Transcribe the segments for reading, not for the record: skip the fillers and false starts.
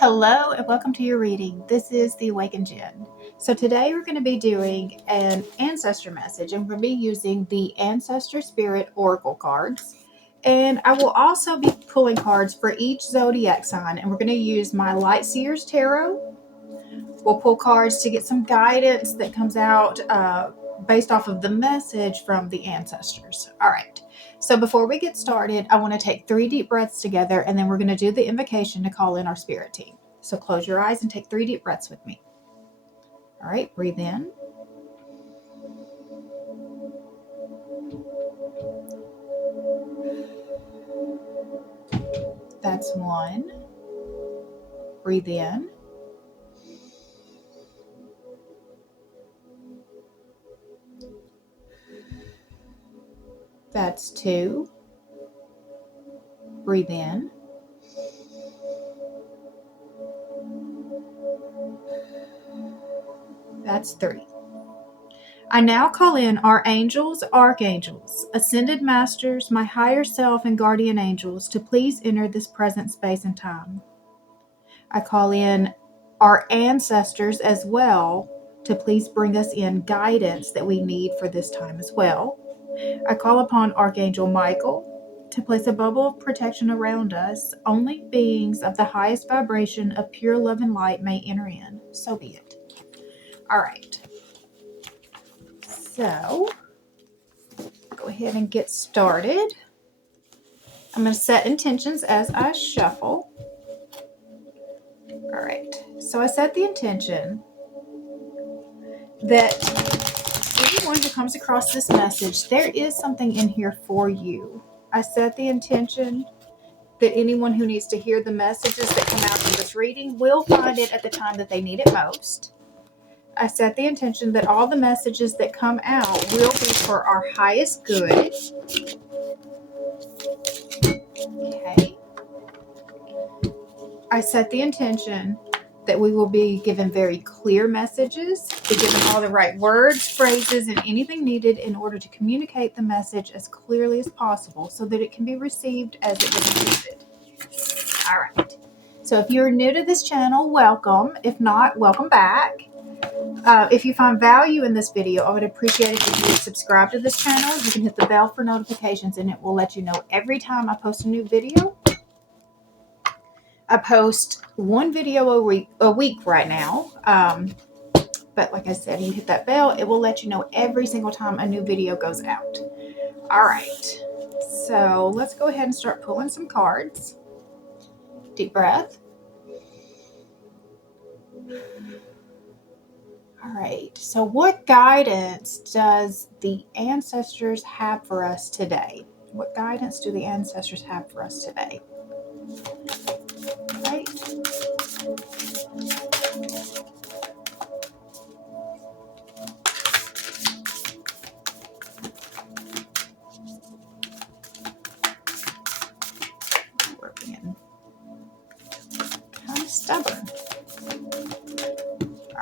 Hello and welcome to your reading. This is the Awakened Jen. So today we're going to be doing an ancestor message, and we're going to be using the Ancestor Spirit Oracle cards. And I will also be pulling cards for each zodiac sign, and we're going to use my Light Seers Tarot. We'll pull cards to get some guidance that comes out based off of the message from the ancestors. All right. So before we get started, I want to take 3 deep breaths together, and then we're going to do the invocation to call in our spirit team. So close your eyes and take 3 deep breaths with me. All right, breathe in. That's 1. Breathe in. That's 2. Breathe in. That's 3. I now call in our angels, archangels, ascended masters, my higher self, and guardian angels to please enter this present space and time. I call in our ancestors as well to please bring us in guidance that we need for this time as well. I call upon Archangel Michael to place a bubble of protection around us. Only beings of the highest vibration of pure love and light may enter in. So be it. All right. So, go ahead and get started. I'm going to set intentions as I shuffle. All right. So, I set the intention that anyone who comes across this message, there is something in here for you. I set the intention that anyone who needs to hear the messages that come out in this reading will find it at the time that they need it most. I set the intention that all the messages that come out will be for our highest good. Okay. I set the intention that we will be given very clear messages, be given all the right words, phrases, and anything needed in order to communicate the message as clearly as possible so that it can be received as it was intended. All right. So if you're new to this channel, welcome. If not, welcome back. If you find value in this video, I would appreciate it if you would subscribe to this channel. You can hit the bell for notifications, and it will let you know every time I post a new video. I post 1 video a week right now. But like I said, you hit that bell, it will let you know every single time a new video goes out. All right. So let's go ahead and start pulling some cards. Deep breath. All right, so what guidance does the ancestors have for us today? What guidance do the ancestors have for us today? All right. We're being kind of stubborn.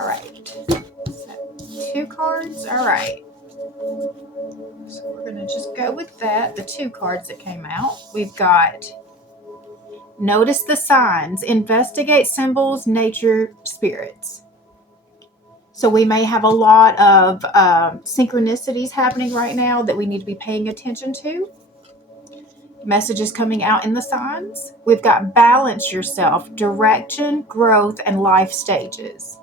All right. 2 cards. All right. So we're going to just go with that. The 2 cards that came out. We've got notice the signs, investigate symbols, nature, spirits. So we may have a lot of synchronicities happening right now that we need to be paying attention to. Messages coming out in the signs. We've got balance yourself, direction, growth, and life stages.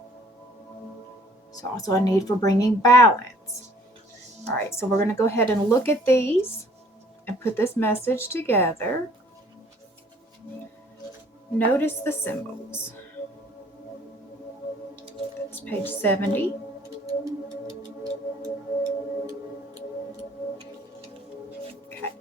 So also a need for bringing balance. All right, so we're going to go ahead and look at these and put this message together. Notice the symbols. That's page 70. Okay.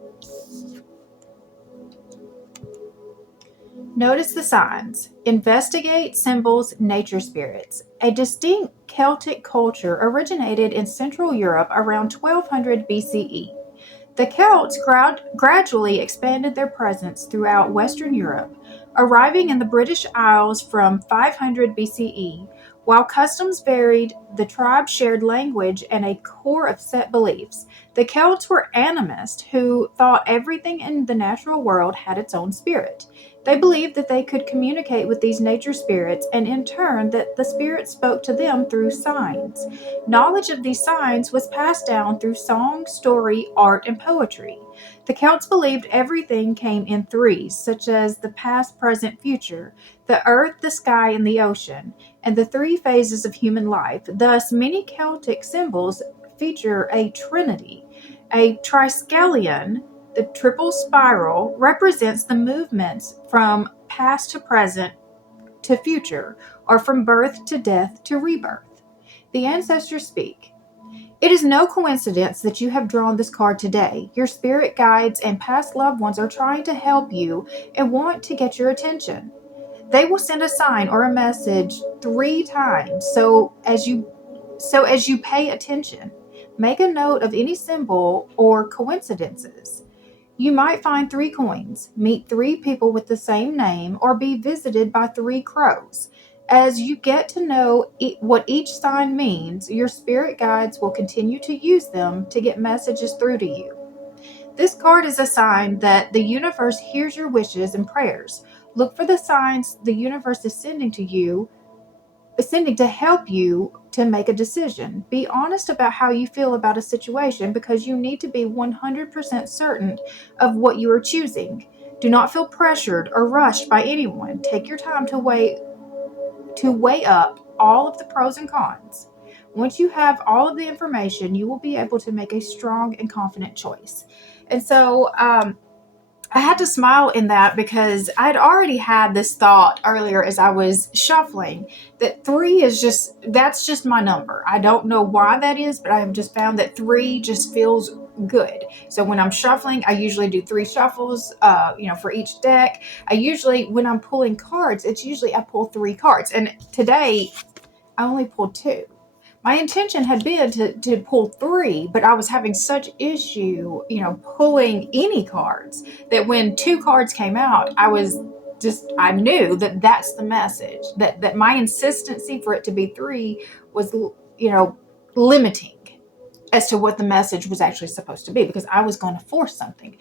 Notice the signs. Investigate symbols, nature spirits. A distinct Celtic culture originated in Central Europe around 1200 BCE. The Celts gradually expanded their presence throughout Western Europe, arriving in the British Isles from 500 BCE. While customs varied, the tribe shared language and a core of set beliefs. The Celts were animists who thought everything in the natural world had its own spirit. They believed that they could communicate with these nature spirits, and in turn that the spirits spoke to them through signs. Knowledge of these signs was passed down through song, story, art, and poetry. The Celts believed everything came in threes, such as the past, present, future, the earth, the sky, and the ocean, and the three phases of human life. Thus, many Celtic symbols feature a trinity. A triskelion, the triple spiral, represents the movements from past to present to future, or from birth to death to rebirth. The ancestors speak. It is no coincidence that you have drawn this card today. Your spirit guides and past loved ones are trying to help you and want to get your attention. They will send a sign or a message 3 times, so as you pay attention. Make a note of any symbol or coincidences. You might find 3 coins, meet 3 people with the same name, or be visited by 3 crows. As you get to know what each sign means, your spirit guides will continue to use them to get messages through to you. This card is a sign that the universe hears your wishes and prayers. Look for the signs the universe is sending to help you to make a decision. Be honest about how you feel about a situation, because you need to be 100% certain of what you are choosing. Do not feel pressured or rushed by anyone. Take your time to weigh up all of the pros and cons. Once you have all of the information, you will be able to make a strong and confident choice. And so I had to smile in that, because I'd already had this thought earlier as I was shuffling that 3 that's just my number. I don't know why that is, but I have just found that 3 just feels good. So when I'm shuffling, I usually do 3 shuffles, for each deck. When I'm pulling cards, I pull 3 cards. And today I only pulled 2. My intention had been to pull 3, but I was having such issue, pulling any cards, that when 2 cards came out, I knew that that's the message, that my insistency for it to be 3 was, limiting as to what the message was actually supposed to be, because I was going to force something.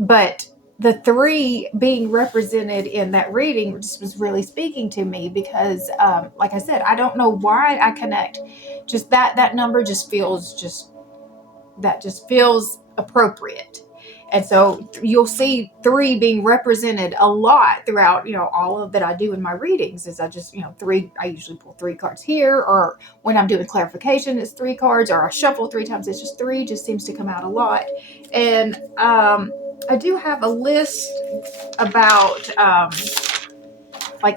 But the 3 being represented in that reading just was really speaking to me, because like I said, I don't know why I connect. Just that number just feels appropriate. And so you'll see 3 being represented a lot throughout, all of that I do in my readings. Is I just, 3, I usually pull 3 cards here, or when I'm doing clarification, it's 3 cards, or I shuffle 3 times, it's just 3, just seems to come out a lot. And I do have a list about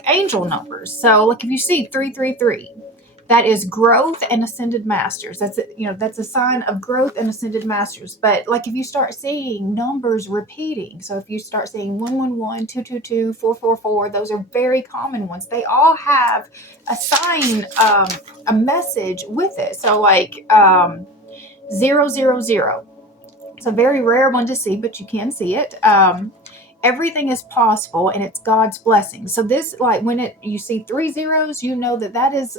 angel numbers. So if you see 333, that is growth and ascended masters. That's a sign of growth and ascended masters. But if you start seeing numbers repeating, so if you start seeing 111, 222, 444, those are very common ones. They all have a sign, a message with it. So 000. It's a very rare one to see, but you can see it. Everything is possible, and it's God's blessing. So this, when you see 3 zeros, you know that is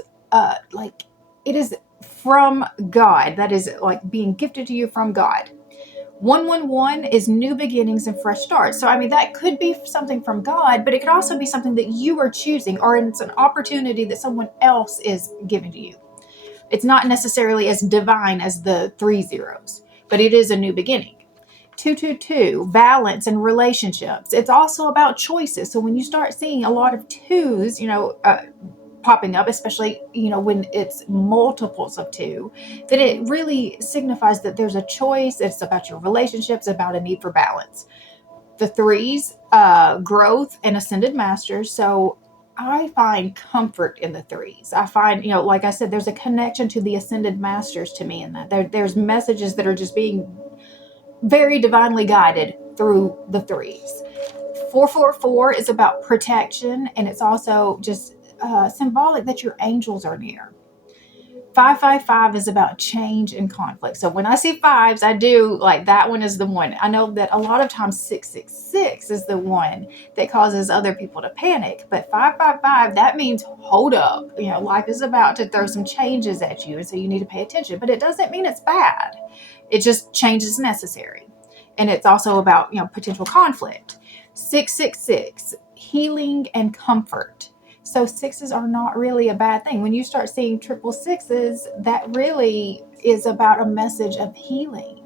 it is from God. That is being gifted to you from God. 111 is new beginnings and fresh starts. So that could be something from God, but it could also be something that you are choosing, or it's an opportunity that someone else is giving to you. It's not necessarily as divine as the 3 zeros, but it is a new beginning. 222, balance and relationships. It's also about choices. So when you start seeing a lot of 2s, popping up, especially, when it's multiples of 2, then it really signifies that there's a choice. It's about your relationships, about a need for balance. The 3s, growth and ascended masters. So I find comfort in the 3s. I find, like I said, there's a connection to the ascended masters to me in that. There's messages that are just being very divinely guided through the 3s. 444 is about protection, and it's also just symbolic that your angels are near. 555 is about change and conflict. So when I see 5s, I do that one is the one. I know that a lot of times 666 is the one that causes other people to panic, but 555, that means hold up. Life is about to throw some changes at you, and so you need to pay attention. But it doesn't mean it's bad. It just change is necessary. And it's also about, potential conflict. 666, healing and comfort. So sixes are not really a bad thing. When you start seeing triple sixes, that really is about a message of healing.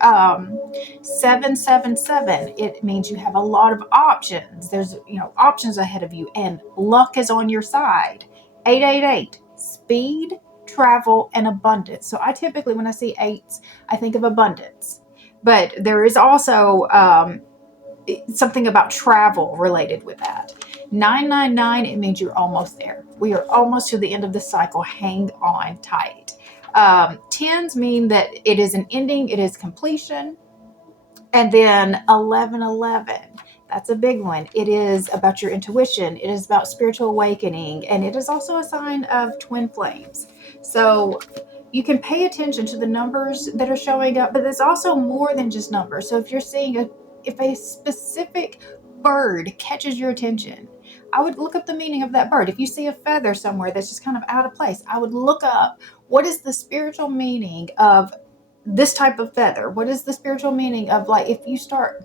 777, it means you have a lot of options. There's, options ahead of you, and luck is on your side. 888, speed, travel, and abundance. So I typically, when I see eights, I think of abundance. But there is also something about travel related with that. 999, it means you're almost there. We are almost to the end of the cycle. Hang on tight. Tens mean that it is an ending, it is completion. And then 1111, that's a big one. It is about your intuition. It is about spiritual awakening. And it is also a sign of twin flames. So you can pay attention to the numbers that are showing up, but there's also more than just numbers. So if you're seeing if a specific bird catches your attention, I would look up the meaning of that bird. If you see a feather somewhere that's just kind of out of place, I would look up, what is the spiritual meaning of this type of feather? What is the spiritual meaning of, like, if you start,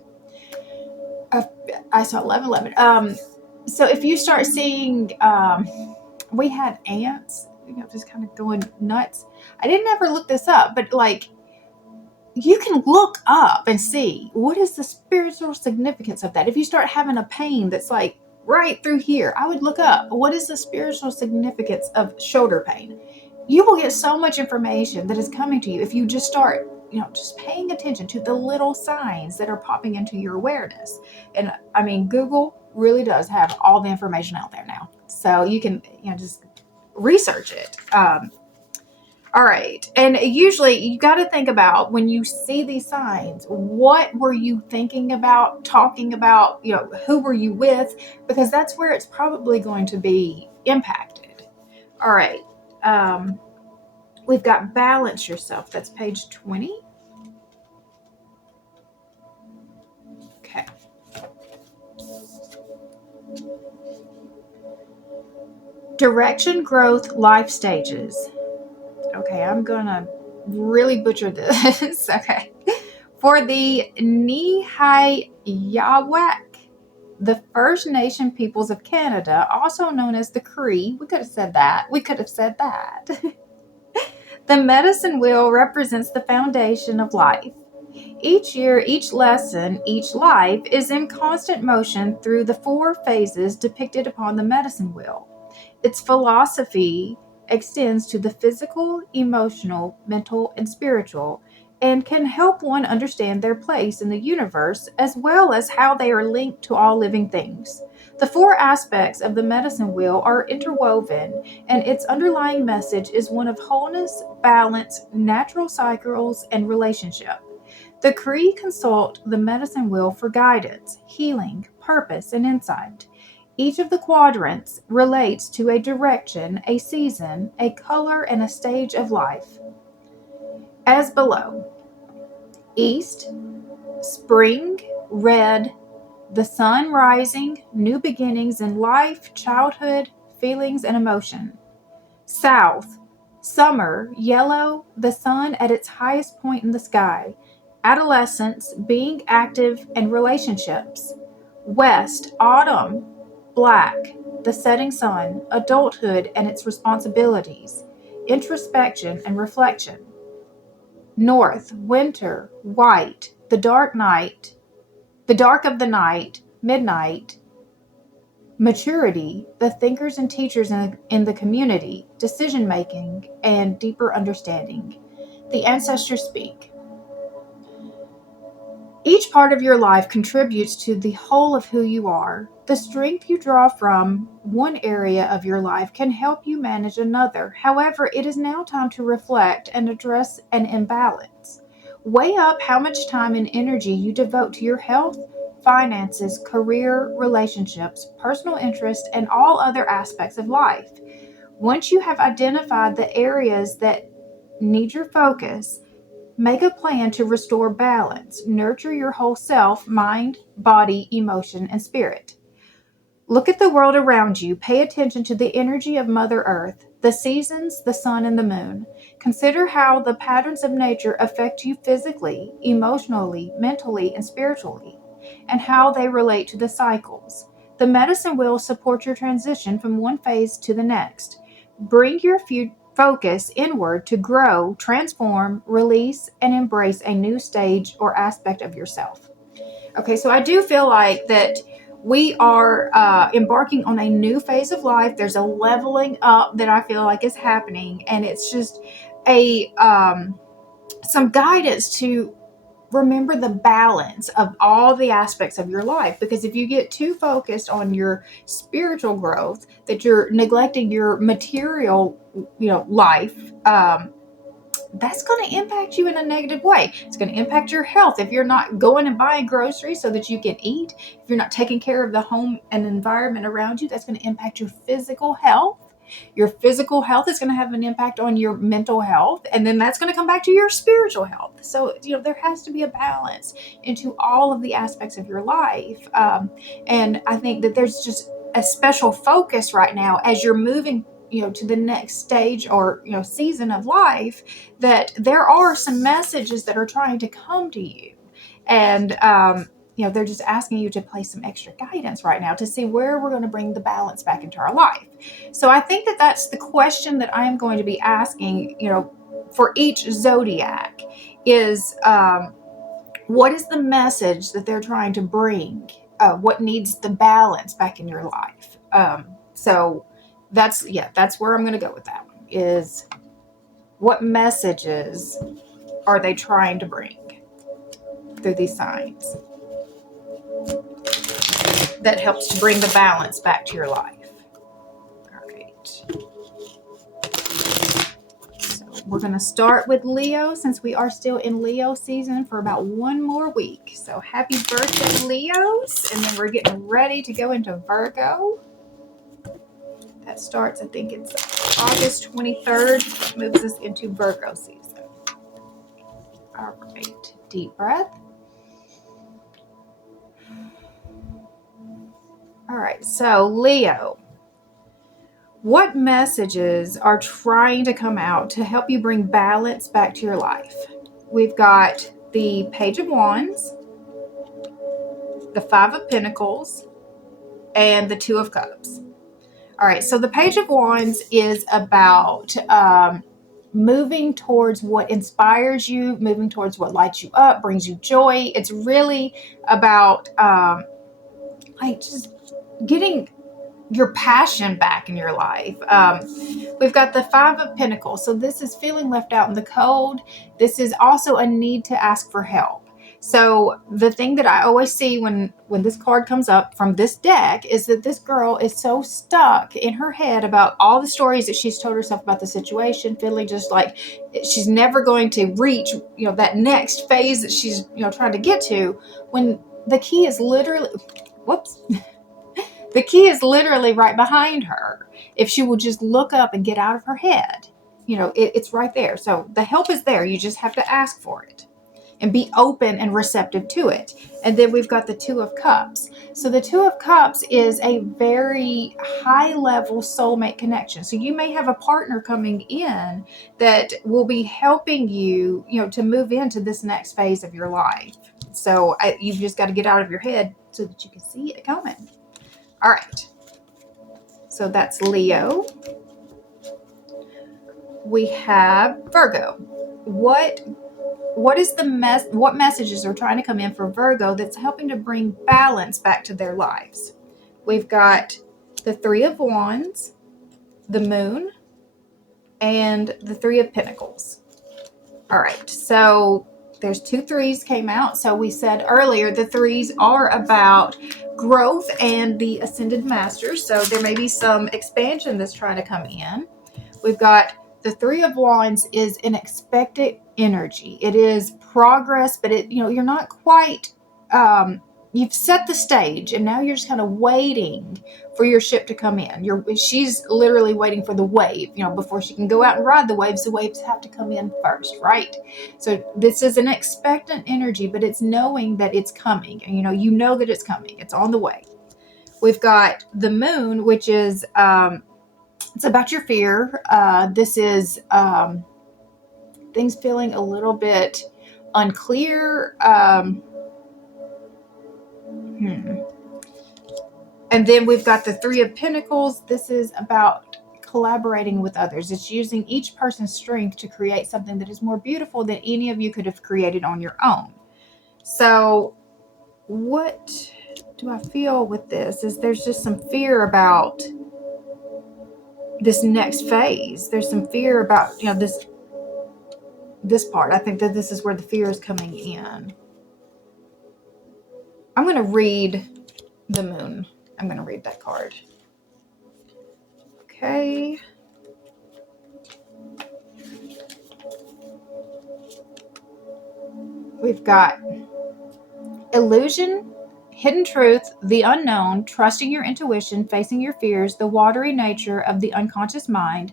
I saw 1111. So if you start seeing, we had ants, just kind of going nuts. I didn't ever look this up, but like, you can look up and see what is the spiritual significance of that. If you start having a pain that's like right through here, I would look up, what is the spiritual significance of shoulder pain? You will get so much information that is coming to you if you just start, just paying attention to the little signs that are popping into your awareness. And I mean, Google really does have all the information out there now. So you can, just research it. All right. And usually you got to think about, when you see these signs, what were you thinking about, talking about, who were you with? Because that's where it's probably going to be impacted. All right. We've got balance yourself. That's page 20. Okay. Direction, growth, life stages. Okay, I'm going to really butcher this. Okay. For the 𝐒𝐄𝐄𝐊, the First Nation peoples of Canada, also known as the Cree, we could have said that. The medicine wheel represents the foundation of life. Each year, each lesson, each life is in constant motion through the 4 phases depicted upon the medicine wheel. Its philosophy extends to the physical, emotional, mental, and spiritual, and can help one understand their place in the universe, as well as how they are linked to all living things. The 4 aspects of the medicine wheel are interwoven, and its underlying message is one of wholeness, balance, natural cycles, and relationship. The Cree consult the medicine wheel for guidance, healing, purpose, and insight. Each of the quadrants relates to a direction, a season, a color, and a stage of life. As below: East, spring, red, the sun rising, new beginnings in life, childhood, feelings, and emotion. South, summer, yellow, the sun at its highest point in the sky, adolescence, being active, and relationships. West, autumn, black, the setting sun, adulthood and its responsibilities, introspection and reflection. North, winter, white, the dark night, the dark of the night, midnight. Maturity, the thinkers and teachers in the community, decision making, and deeper understanding. The ancestors speak. Each part of your life contributes to the whole of who you are. The strength you draw from one area of your life can help you manage another. However, it is now time to reflect and address an imbalance. Weigh up how much time and energy you devote to your health, finances, career, relationships, personal interest, and all other aspects of life. Once you have identified the areas that need your focus, make a plan to restore balance. Nurture your whole self, mind, body, emotion, and spirit. Look at the world around you. Pay attention to the energy of Mother Earth, the seasons, the sun, and the moon. Consider how the patterns of nature affect you physically, emotionally, mentally, and spiritually. and how they relate to the cycles. The medicine wheel supports your transition from one phase to the next. Bring your focus inward to grow, transform, release, and embrace a new stage or aspect of yourself. Okay, so I do feel like that we are embarking on a new phase of life. There's a leveling up that I feel like is happening, and it's just a some guidance to remember the balance of all the aspects of your life, because if you get too focused on your spiritual growth, that you're neglecting your material, life, that's going to impact you in a negative way. It's going to impact your health. If you're not going and buying groceries so that you can eat, if you're not taking care of the home and environment around you, that's going to impact your physical health. Your physical health is going to have an impact on your mental health, and then that's going to come back to your spiritual health. So, there has to be a balance into all of the aspects of your life. And I think that there's just a special focus right now as you're moving to the next stage or season of life, that there are some messages that are trying to come to you, and they're just asking you to play some extra guidance right now to see where we're going to bring the balance back into our life. So I think that that's the question that I am going to be asking, for each zodiac is, what is the message that they're trying to bring? What needs the balance back in your life? So that's where I'm going to go with that one, is what messages are they trying to bring through these signs that helps to bring the balance back to your life. All right. So we're going to start with Leo, since we are still in Leo season for about one more week. So happy birthday, Leos. And then we're getting ready to go into Virgo. That starts, I think it's August 23rd, moves us into Virgo season. All right, deep breath. All right, so Leo, what messages are trying to come out to help you bring balance back to your life? We've got the Page of Wands, the Five of Pentacles, and the Two of Cups. All right, so the Page of Wands is about moving towards what inspires you, moving towards what lights you up, brings you joy. It's really about just getting your passion back in your life. We've got the Five of Pentacles. So this is feeling left out in the cold. This is also a need to ask for help. So the thing that I always see when this card comes up from this deck is that this girl is so stuck in her head about all the stories that she's told herself about the situation, feeling just like she's never going to reach, that next phase that she's, trying to get to, when the key is literally, the key is literally right behind her. If she will just look up and get out of her head, it's right there. So the help is there. You just have to ask for it and be open and receptive to it. And then we've got the Two of Cups. So the Two of Cups is a very high level soulmate connection. So you may have a partner coming in that will be helping you, to move into this next phase of your life. So you've just got to get out of your head so that you can see it coming. All right. So that's Leo. We have Virgo. What is what messages are trying to come in for Virgo that's helping to bring balance back to their lives? We've got the Three of Wands, the Moon, and the Three of Pentacles. All right, so there's two threes came out. So we said earlier the threes are about growth and the Ascended Masters. So there may be some expansion that's trying to come in. We've got the Three of Wands is an expected energy. It is progress, but you're not quite, you've set the stage and now you're just kind of waiting for your ship to come in. She's literally waiting for the wave, before she can go out and ride the waves have to come in first, right? So this is an expectant energy, but it's knowing that it's coming, and you know that it's coming. It's on the way. We've got the Moon, which is, it's about your fear. This is things feeling a little bit unclear. And then we've got the Three of Pentacles. This is about collaborating with others. It's using each person's strength to create something that is more beautiful than any of you could have created on your own. So what do I feel with this is there's just some fear about this next phase. There's some fear about, this part. I think that this is where the fear is coming in. I'm going to read the Moon. I'm going to read that card. Okay. We've got illusion, hidden truth, the unknown, trusting your intuition, facing your fears, the watery nature of the unconscious mind,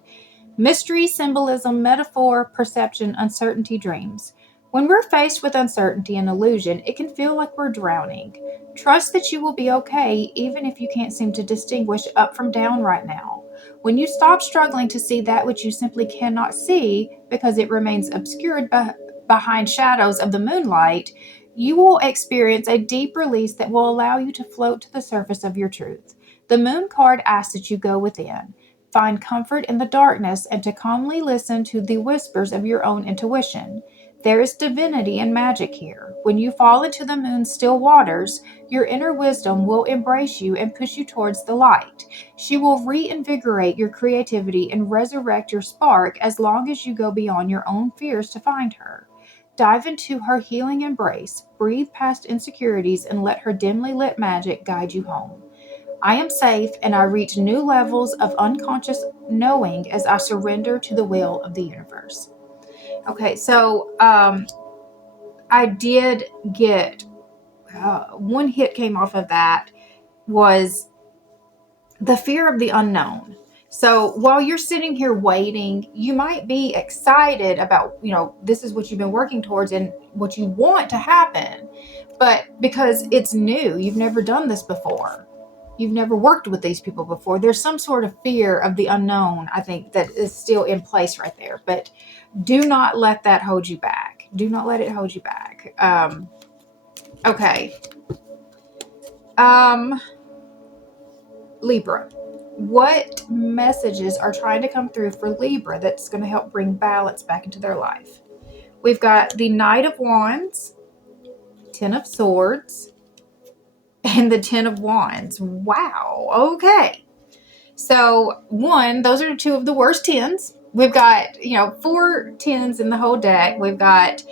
mystery, symbolism, metaphor, perception, uncertainty, dreams. When we're faced with uncertainty and illusion, it can feel like we're drowning. Trust that you will be okay, even if you can't seem to distinguish up from down right now. When you stop struggling to see that which you simply cannot see because it remains obscured behind shadows of the moonlight, you will experience a deep release that will allow you to float to the surface of your truth. The Moon card asks that you go within, find comfort in the darkness, and to calmly listen to the whispers of your own intuition. There is divinity and magic here. When you fall into the Moon's still waters, your inner wisdom will embrace you and push you towards the light. She will reinvigorate your creativity and resurrect your spark as long as you go beyond your own fears to find her. Dive into her healing embrace, breathe past insecurities, and let her dimly lit magic guide you home. I am safe, and I reach new levels of unconscious knowing as I surrender to the will of the universe. Okay, so I did get one hit came off of that was the fear of the unknown. So while you're sitting here waiting, you might be excited about, this is what you've been working towards and what you want to happen. But because it's new, you've never done this before. You've never worked with these people before. There's some sort of fear of the unknown, I think, that is still in place right there. But do not let that hold you back. Do not let it hold you back. Okay. Libra. What messages are trying to come through for Libra that's going to help bring balance back into their life? We've got the Knight of Wands, Ten of Swords, and the Ten of Wands. Wow. Okay. So, those are two of the worst tens. We've got, 4 tens in the whole deck. We've got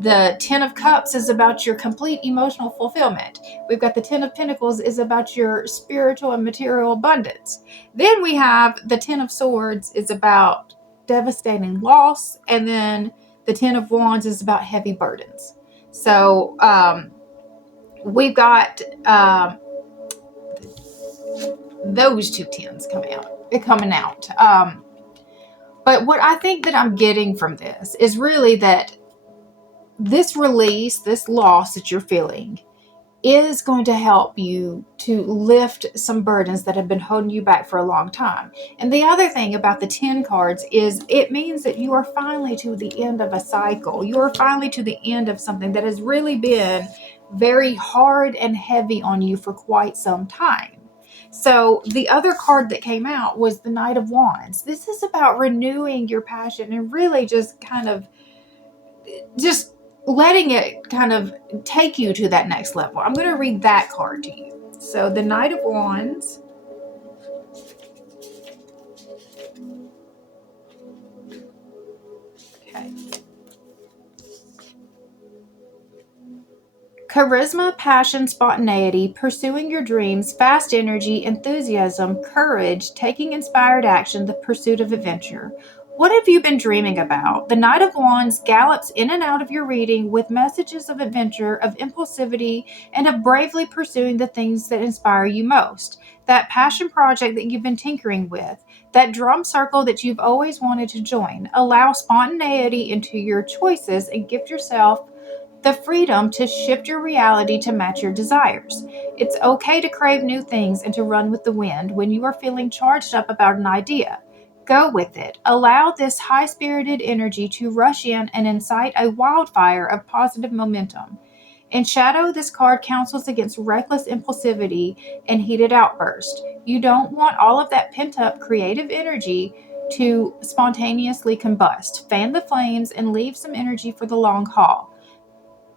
the Ten of Cups is about your complete emotional fulfillment. We've got the Ten of Pentacles is about your spiritual and material abundance. Then we have the Ten of Swords is about devastating loss. And then the Ten of Wands is about heavy burdens. So, we've got those two tens coming out. But what I think that I'm getting from this is really that this release, this loss that you're feeling is going to help you to lift some burdens that have been holding you back for a long time. And the other thing about the 10 cards is it means that you are finally to the end of a cycle. You are finally to the end of something that has really been very hard and heavy on you for quite some time. So the other card that came out was the Knight of Wands. This is about renewing your passion and really just letting it kind of take you to that next level. I'm going to read that card to you. So the Knight of Wands. Okay. Charisma, passion, spontaneity, pursuing your dreams, fast energy, enthusiasm, courage, taking inspired action, the pursuit of adventure. What have you been dreaming about? The Knight of Wands gallops in and out of your reading with messages of adventure, of impulsivity, and of bravely pursuing the things that inspire you most. That passion project that you've been tinkering with, that drum circle that you've always wanted to join. Allow spontaneity into your choices and give yourself the freedom to shift your reality to match your desires. It's okay to crave new things and to run with the wind when you are feeling charged up about an idea. Go with it. Allow this high-spirited energy to rush in and incite a wildfire of positive momentum. In shadow, this card counsels against reckless impulsivity and heated outburst. You don't want all of that pent-up creative energy to spontaneously combust. Fan the flames and leave some energy for the long haul.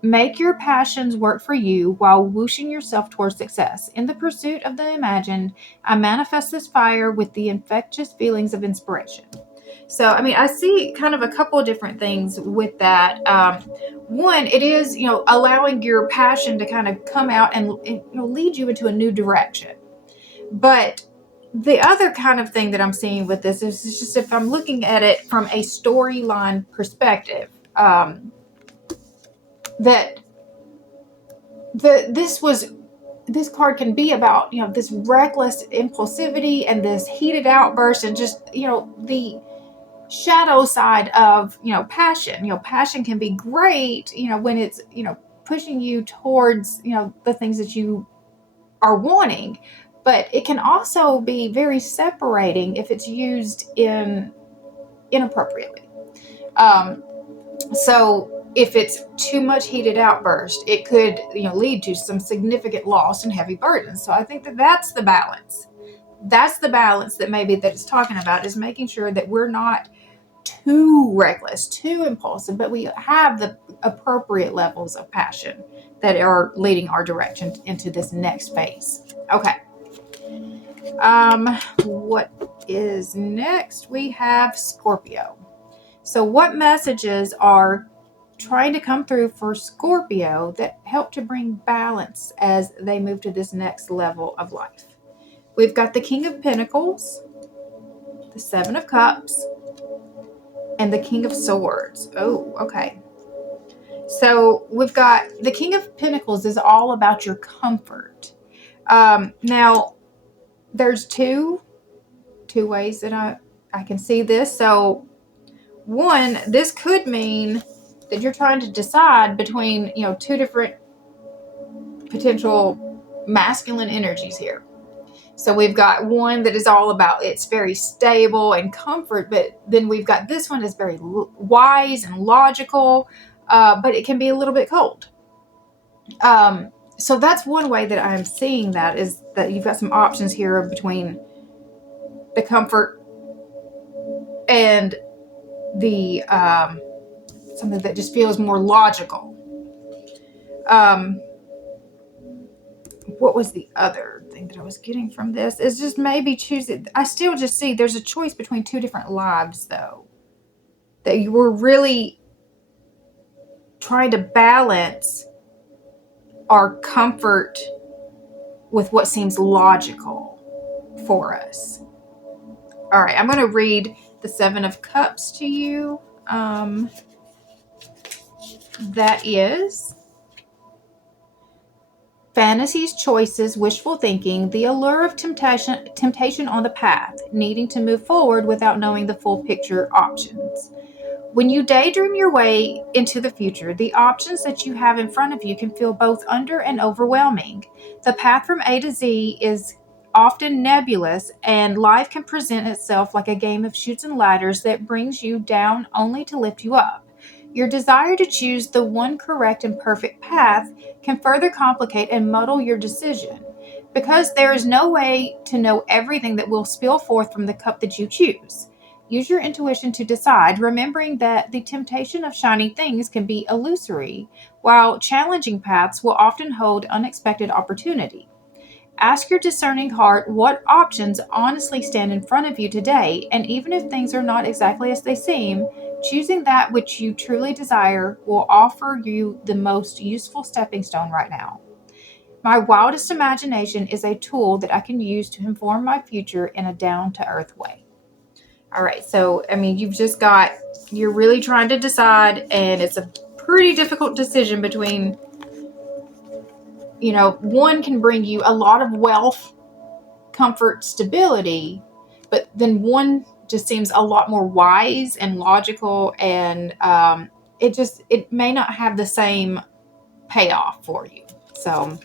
Make your passions work for you while whooshing yourself towards success. In the pursuit of the imagined, I manifest this fire with the infectious feelings of inspiration. So, I mean, I see kind of a couple of different things with that. One, it is, allowing your passion to kind of come out and lead you into a new direction. But the other kind of thing that I'm seeing with this is just if I'm looking at it from a storyline perspective, that this card can be about, this reckless impulsivity and this heated outburst and just, the shadow side of, passion. Passion can be great, when it's, pushing you towards, the things that you are wanting, but it can also be very separating if it's used inappropriately. So if it's too much heated outburst, it could, lead to some significant loss and heavy burdens. So I think that's the balance. That's the balance that it's talking about, is making sure that we're not too reckless, too impulsive, but we have the appropriate levels of passion that are leading our direction into this next phase. Okay. What is next? We have Scorpio. So what messages are trying to come through for Scorpio that help to bring balance as they move to this next level of life? We've got the King of Pentacles, the Seven of Cups, and the King of Swords. Oh, okay. So we've got the King of Pentacles is all about your comfort. Now, there's two ways that I can see this. So one, this could mean that you're trying to decide between, two different potential masculine energies here. So we've got one that is all about, it's very stable and comfort, but then we've got this one that's very wise and logical, but it can be a little bit cold. So that's one way that I'm seeing that, is that you've got some options here between the comfort and the something that just feels more logical. What was the other thing that I was getting from this? Is just maybe choosing. I still just see there's a choice between two different lives, though, that you were really trying to balance our comfort with what seems logical for us. All right, I'm going to read the Seven of Cups to you. That is fantasies, choices, wishful thinking, the allure of temptation on the path, needing to move forward without knowing the full picture options. When you daydream your way into the future, the options that you have in front of you can feel both under and overwhelming. The path from A to Z is often nebulous, and life can present itself like a game of chutes and ladders that brings you down only to lift you up. Your desire to choose the one correct and perfect path can further complicate and muddle your decision, because there is no way to know everything that will spill forth from the cup that you choose. Use your intuition to decide, remembering that the temptation of shiny things can be illusory, while challenging paths will often hold unexpected opportunity. Ask your discerning heart what options honestly stand in front of you today, and even if things are not exactly as they seem, choosing that which you truly desire will offer you the most useful stepping stone right now. My wildest imagination is a tool that I can use to inform my future in a down-to-earth way. All right, so, you're really trying to decide, and it's a pretty difficult decision between, one can bring you a lot of wealth, comfort, stability, but then one just seems a lot more wise and logical, and it may not have the same payoff for you. So,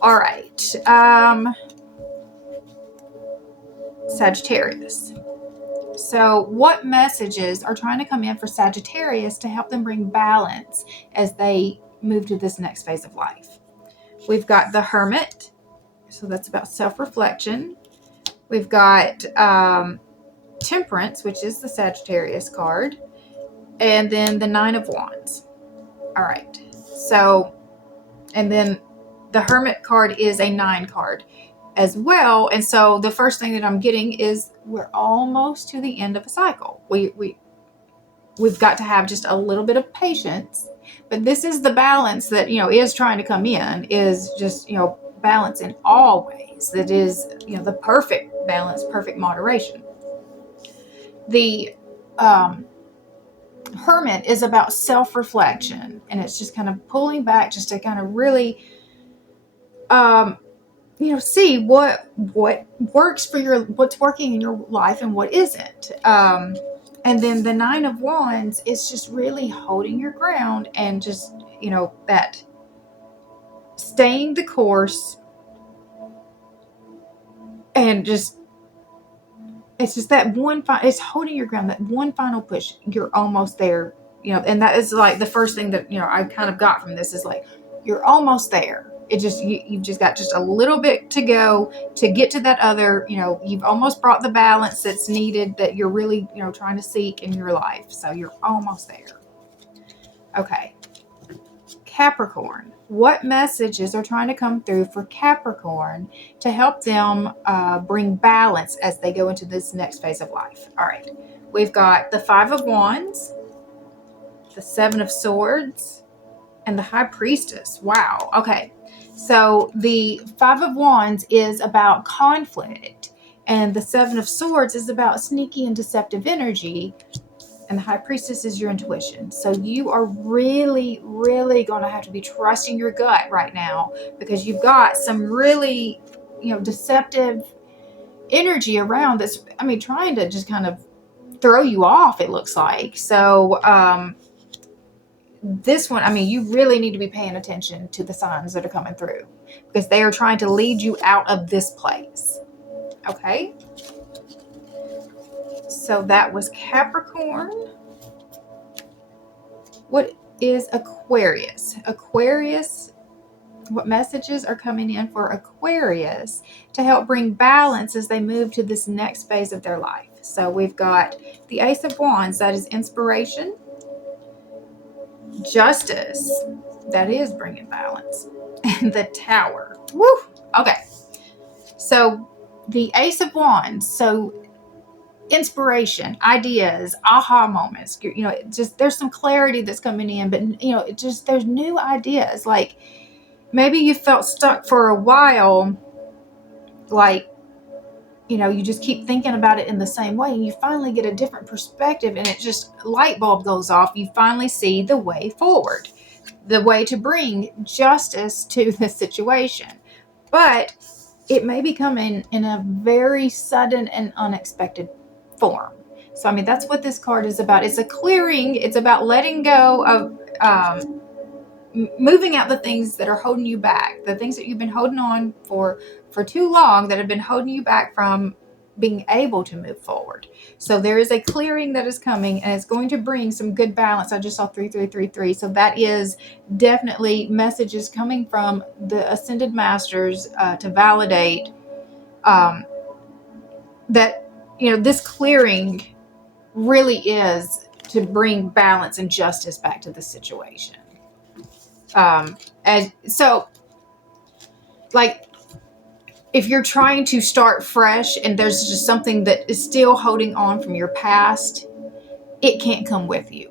all right. Sagittarius. So what messages are trying to come in for Sagittarius to help them bring balance as they move to this next phase of life. We've got the Hermit. So that's about self-reflection. We've got Temperance, which is the Sagittarius card. And then the Nine of Wands. All right. So, and then the Hermit card is a 9 card as well. And so the first thing that I'm getting is we're almost to the end of a cycle. We've got to have just a little bit of patience. But this is the balance that, is trying to come in, is just, balance in all ways. That is, the perfect balance, perfect moderation. The Hermit is about self-reflection, and it's just kind of pulling back just to kind of really, see what works for what's working in your life and what isn't. And then the Nine of Wands is just really holding your ground and just, that staying the course, and just, it's just that it's holding your ground, that one final push. You're almost there, and that is like the first thing that, I kind of got from this is like, you're almost there. It just, you've just got just a little bit to go to get to that other, you've almost brought the balance that's needed, that you're really, trying to seek in your life. So you're almost there. Okay. Capricorn. What messages are trying to come through for Capricorn to help them bring balance as they go into this next phase of life? All right. We've got the Five of Wands, the Seven of Swords, and the High Priestess. Wow. Okay. So the Five of Wands is about conflict, and the Seven of Swords is about sneaky and deceptive energy, and the High Priestess is your intuition. So you are really, really going to have to be trusting your gut right now, because you've got some really, deceptive energy around that's, trying to just kind of throw you off, it looks like. So, this one, you really need to be paying attention to the signs that are coming through, because they are trying to lead you out of this place. Okay. So that was Capricorn. What is Aquarius? Aquarius, what messages are coming in for Aquarius to help bring balance as they move to this next phase of their life? So we've got the Ace of Wands, that is inspiration. Justice, that is bringing balance. And the Tower. Woo! Okay. So the Ace of Wands, so inspiration, ideas, aha moments, just there's some clarity that's coming in, but there's new ideas. Like maybe you felt stuck for a while, like you just keep thinking about it in the same way, and you finally get a different perspective, and it just light bulb goes off. You finally see the way forward, the way to bring justice to the situation. But it may be coming in a very sudden and unexpected form. So that's what this card is about. It's a clearing. It's about letting go of moving out the things that are holding you back, the things that you've been holding on for too long, that have been holding you back from being able to move forward. So there is a clearing that is coming, and it's going to bring some good balance. I just saw 3333. So that is definitely messages coming from the Ascended Masters to validate that, this clearing really is to bring balance and justice back to the situation. And so, like, if you're trying to start fresh and there's just something that is still holding on from your past, it can't come with you.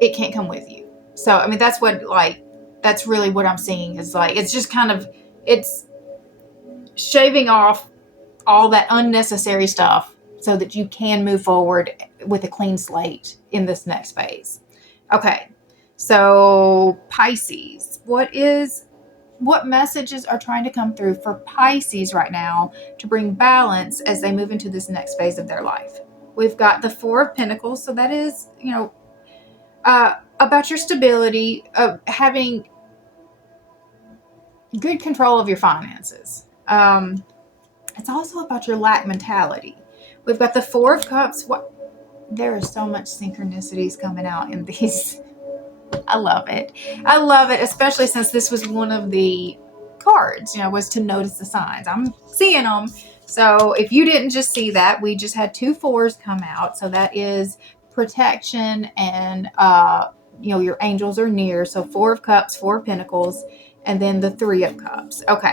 It can't come with you. So, that's that's really what I'm seeing is like, it's just kind of, it's shaving off all that unnecessary stuff so that you can move forward with a clean slate in this next phase. Okay. So Pisces, what messages are trying to come through for Pisces right now to bring balance as they move into this next phase of their life? We've got the Four of Pentacles. So that is, about your stability, of having good control of your finances. It's also about your lack mentality. We've got the Four of Cups. There is so much synchronicities coming out in these I love it. I love it, especially since this was one of the cards, was to notice the signs. I'm seeing them. So if you didn't just see that, we just had 2 4s come out. So that is protection and, your angels are near. So 4 of Cups, 4 of Pentacles, and then the 3 of Cups. Okay.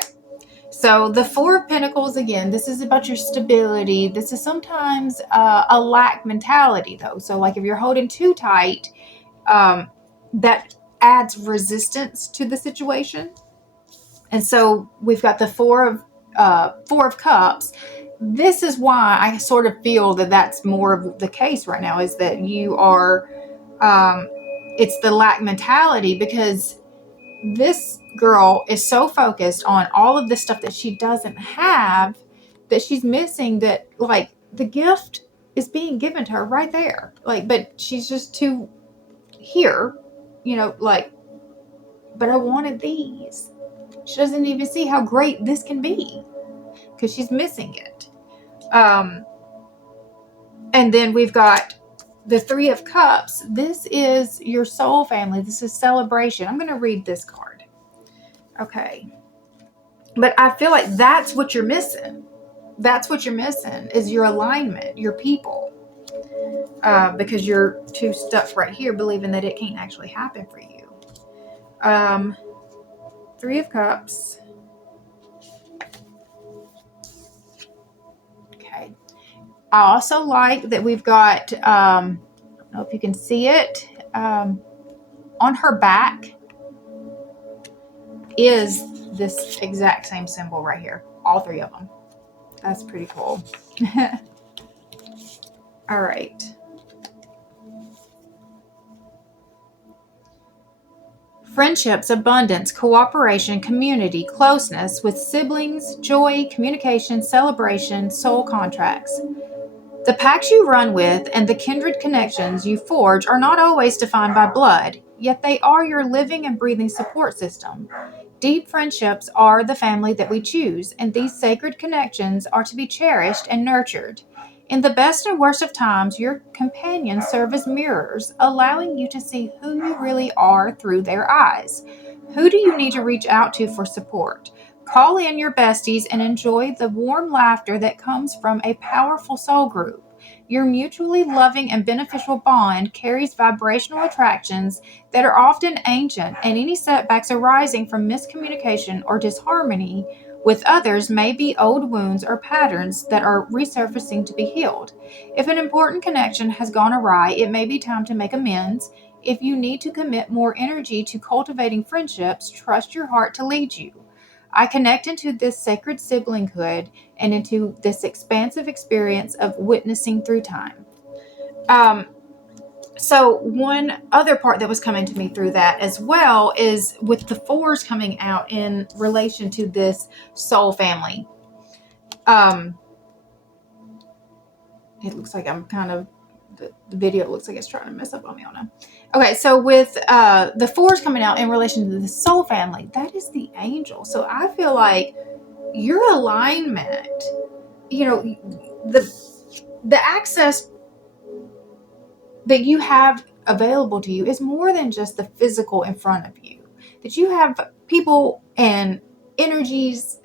So the 4 of Pentacles, again, this is about your stability. This is sometimes a lack mentality, though. So like if you're holding too tight, that adds resistance to the situation. And so we've got the 4 of Cups. This is why I sort of feel that that's more of the case right now, is that you are, it's the lack mentality, because this girl is so focused on all of the stuff that she doesn't have that she's missing, that like the gift is being given to her right there. Like, but she's just too here, but I wanted these. She doesn't even see how great this can be because she's missing it. And then we've got the 3 of Cups. This is your soul family. This is celebration. I'm going to read this card. Okay. But I feel like that's what you're missing. That's what you're missing, is your alignment, your people. Because you're too stuck right here believing that it can't actually happen for you. 3 of Cups. Okay. I also like that we've got, I don't know if you can see it, on her back is this exact same symbol right here. All 3 of them. That's pretty cool. All right. Friendships, abundance, cooperation, community, closeness with siblings, joy, communication, celebration, soul contracts. The pacts you run with and the kindred connections you forge are not always defined by blood, yet they are your living and breathing support system. Deep friendships are the family that we choose, and these sacred connections are to be cherished and nurtured. In the best and worst of times, your companions serve as mirrors, allowing you to see who you really are through their eyes. Who do you need to reach out to for support? Call in your besties and enjoy the warm laughter that comes from a powerful soul group. Your mutually loving and beneficial bond carries vibrational attractions that are often ancient, and any setbacks arising from miscommunication or disharmony with others may be old wounds or patterns that are resurfacing to be healed. If an important connection has gone awry, it may be time to make amends. If you need to commit more energy to cultivating friendships, trust your heart to lead you. I connect into this sacred siblinghood and into this expansive experience of witnessing through time. So one other part that was coming to me through that as well is with the 4s coming out in relation to this soul family. It looks like I'm kind of, the video looks like it's trying to mess up on me on them. Okay, so with the 4s coming out in relation to the soul family, that is the angel. So I feel like your alignment, the access that you have available to you is more than just the physical in front of you. That you have people and energies,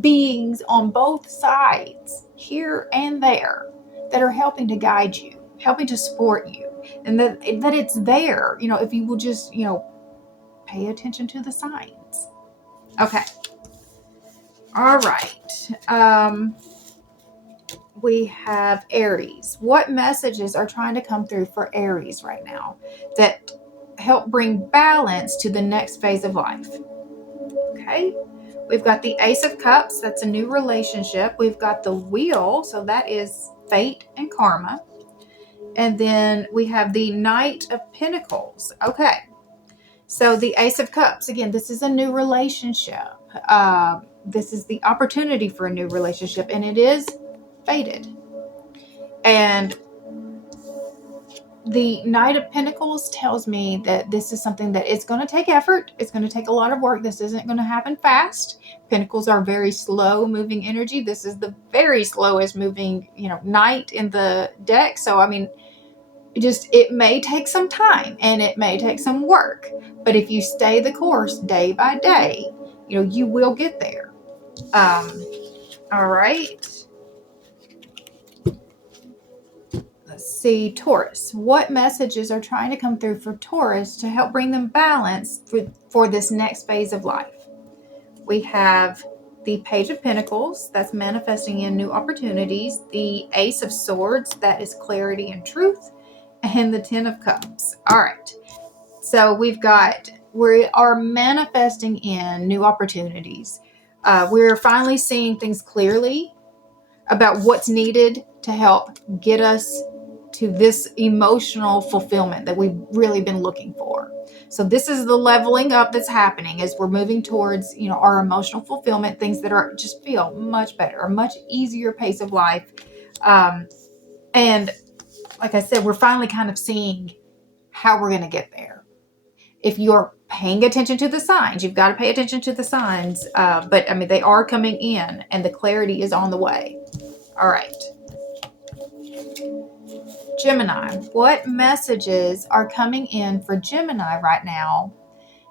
beings on both sides, here and there, that are helping to guide you, helping to support you, and that it's there, if you will just, pay attention to the signs. Okay. All right. We have Aries. What messages are trying to come through for Aries right now that help bring balance to the next phase of life? Okay. We've got the Ace of Cups. That's a new relationship. We've got the Wheel. So that is fate and karma. And then we have the Knight of Pentacles. Okay. So the Ace of Cups. Again, this is a new relationship. This is the opportunity for a new relationship. And it is fated. And the Knight of Pentacles tells me that this is something that is going to take effort. It's going to take a lot of work. This isn't going to happen fast. Pentacles are very slow moving energy. This is the very slowest moving, knight in the deck. So, I mean, it may take some time and it may take some work, but if you stay the course day by day, you will get there. All right. Let's see, Taurus. What messages are trying to come through for Taurus to help bring them balance for this next phase of life? We have the Page of Pentacles, that's manifesting in new opportunities. The Ace of Swords, that is clarity and truth. And the Ten of Cups. All right. So we are manifesting in new opportunities. We're finally seeing things clearly about what's needed to help get us to this emotional fulfillment that we've really been looking for. So this is the leveling up that's happening as we're moving towards, our emotional fulfillment, things that are just feel much better, a much easier pace of life. And like I said, we're finally kind of seeing how we're going to get there. If you're paying attention to the signs, you've got to pay attention to the signs. But I mean, they are coming in and the clarity is on the way. All right. Gemini, what messages are coming in for Gemini right now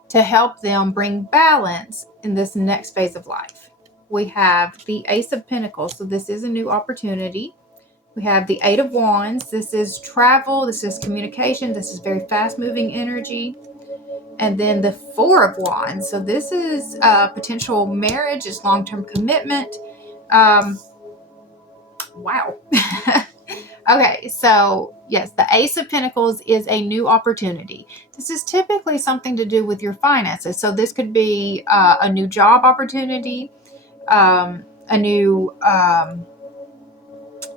to help them bring balance in this next phase of life? We have the Ace of Pentacles. So this is a new opportunity. We have the Eight of Wands. This is travel. This is communication. This is very fast-moving energy. And then the Four of Wands. So this is potential marriage. It's long-term commitment. Wow. Okay, so yes, the Ace of Pentacles is a new opportunity. This is typically something to do with your finances. So this could be a new job opportunity,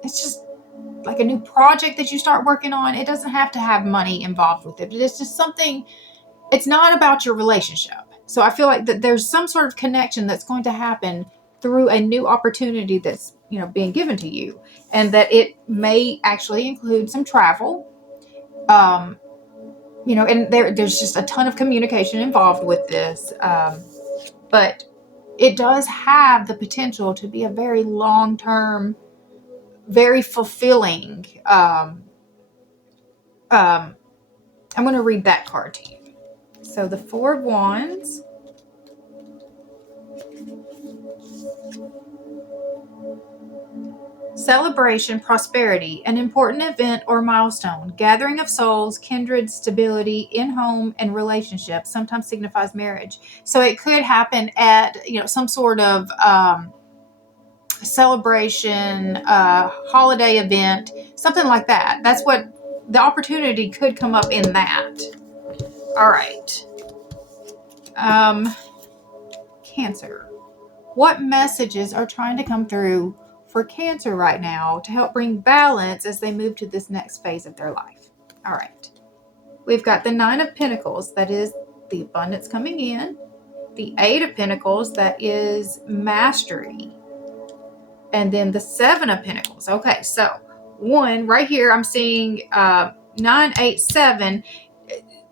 it's just like a new project that you start working on. It doesn't have to have money involved with it, but it's just something, it's not about your relationship. So I feel like that there's some sort of connection that's going to happen through a new opportunity that's, being given to you, and that it may actually include some travel. And there's just a ton of communication involved with this. But it does have the potential to be a very long-term, very fulfilling. I'm going to read that card to you. So the Four of Wands. Celebration, prosperity, an important event or milestone, gathering of souls, kindred, stability in home and relationships, sometimes signifies marriage. So it could happen at, some sort of celebration, holiday event, something like that. That's what the opportunity could come up in that. All right. Cancer. What messages are trying to come through for Cancer right now to help bring balance as they move to this next phase of their life? All right. We've got the Nine of Pentacles, that is the abundance coming in. The Eight of Pentacles, that is mastery. And then the Seven of Pentacles. Okay, so one right here, I'm seeing 9, 8, 7.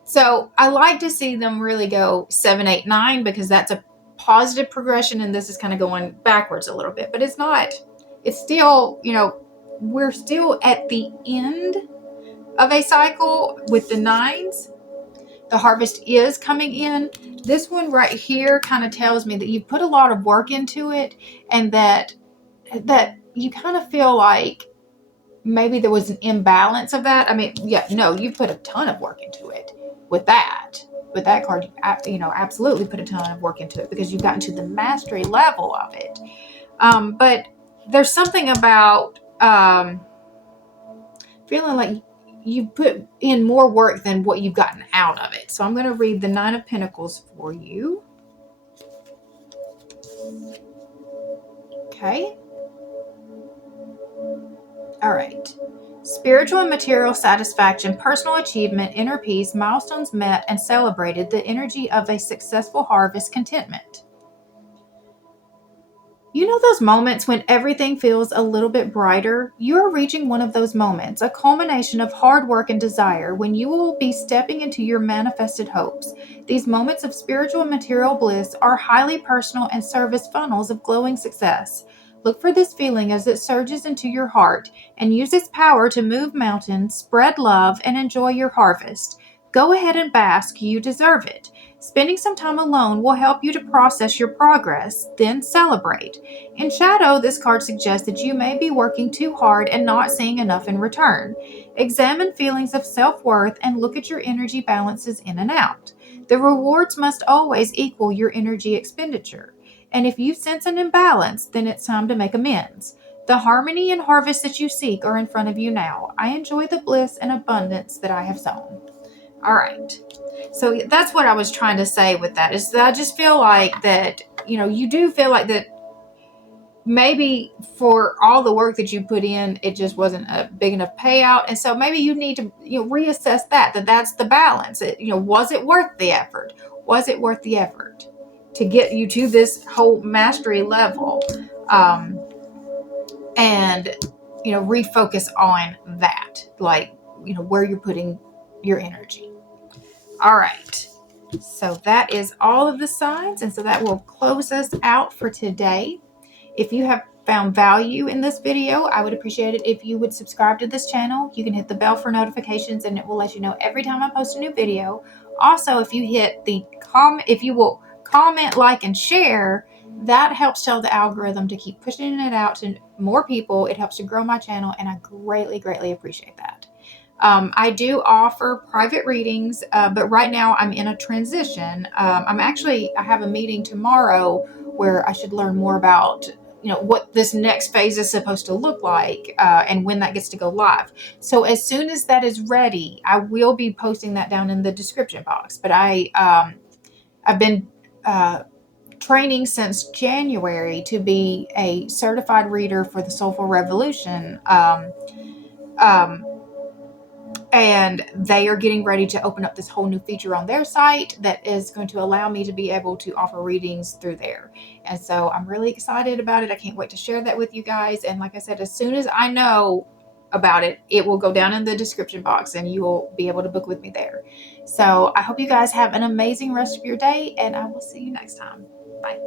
So I like to see them really go 7, 8, 9 because that's a positive progression, and this is kind of going backwards a little bit, but it's not. It's still, we're still at the end of a cycle with the nines. The harvest is coming in. This one right here kind of tells me that you've put a lot of work into it, and that you kind of feel like maybe there was an imbalance of that. I mean, you've put a ton of work into it with that. With that card, absolutely put a ton of work into it because you've gotten to the mastery level of it. But there's something about feeling like you put in more work than what you've gotten out of it. So I'm going to read the Nine of Pentacles for you. Okay. All right. Spiritual and material satisfaction, personal achievement, inner peace, milestones met and celebrated, the energy of a successful harvest, contentment. You know those moments when everything feels a little bit brighter? You are reaching one of those moments, a culmination of hard work and desire, when you will be stepping into your manifested hopes. These moments of spiritual and material bliss are highly personal and service funnels of glowing success. Look for this feeling as it surges into your heart and use its power to move mountains, spread love, and enjoy your harvest. Go ahead and bask, you deserve it. Spending some time alone will help you to process your progress, then celebrate. In shadow, this card suggests that you may be working too hard and not seeing enough in return. Examine feelings of self-worth and look at your energy balances in and out. The rewards must always equal your energy expenditure. And if you sense an imbalance, then it's time to make amends. The harmony and harvest that you seek are in front of you now. I enjoy the bliss and abundance that I have sown. All right. So that's what I was trying to say with that, is that I just feel like that, you do feel like that maybe for all the work that you put in, it just wasn't a big enough payout. And so maybe you need to, reassess that's the balance. Was it worth the effort? Was it worth the effort to get you to this whole mastery level? And, refocus on that, like, where you're putting your energy. All right. So that is all of the signs. And so that will close us out for today. If you have found value in this video, I would appreciate it if you would subscribe to this channel. You can hit the bell for notifications and it will let you know every time I post a new video. Also, if you hit the if you will comment, like, and share, that helps tell the algorithm to keep pushing it out to more people. It helps to grow my channel, and I greatly, greatly appreciate that. I do offer private readings, but right now I'm in a transition. I have a meeting tomorrow where I should learn more about, what this next phase is supposed to look like, and when that gets to go live. So as soon as that is ready, I will be posting that down in the description box. But I've been training since January to be a certified reader for the Soulful Revolution. And they are getting ready to open up this whole new feature on their site that is going to allow me to be able to offer readings through there. And so I'm really excited about it. I can't wait to share that with you guys. And like I said, as soon as I know about it, it will go down in the description box and you will be able to book with me there. So I hope you guys have an amazing rest of your day, and I will see you next time. Bye.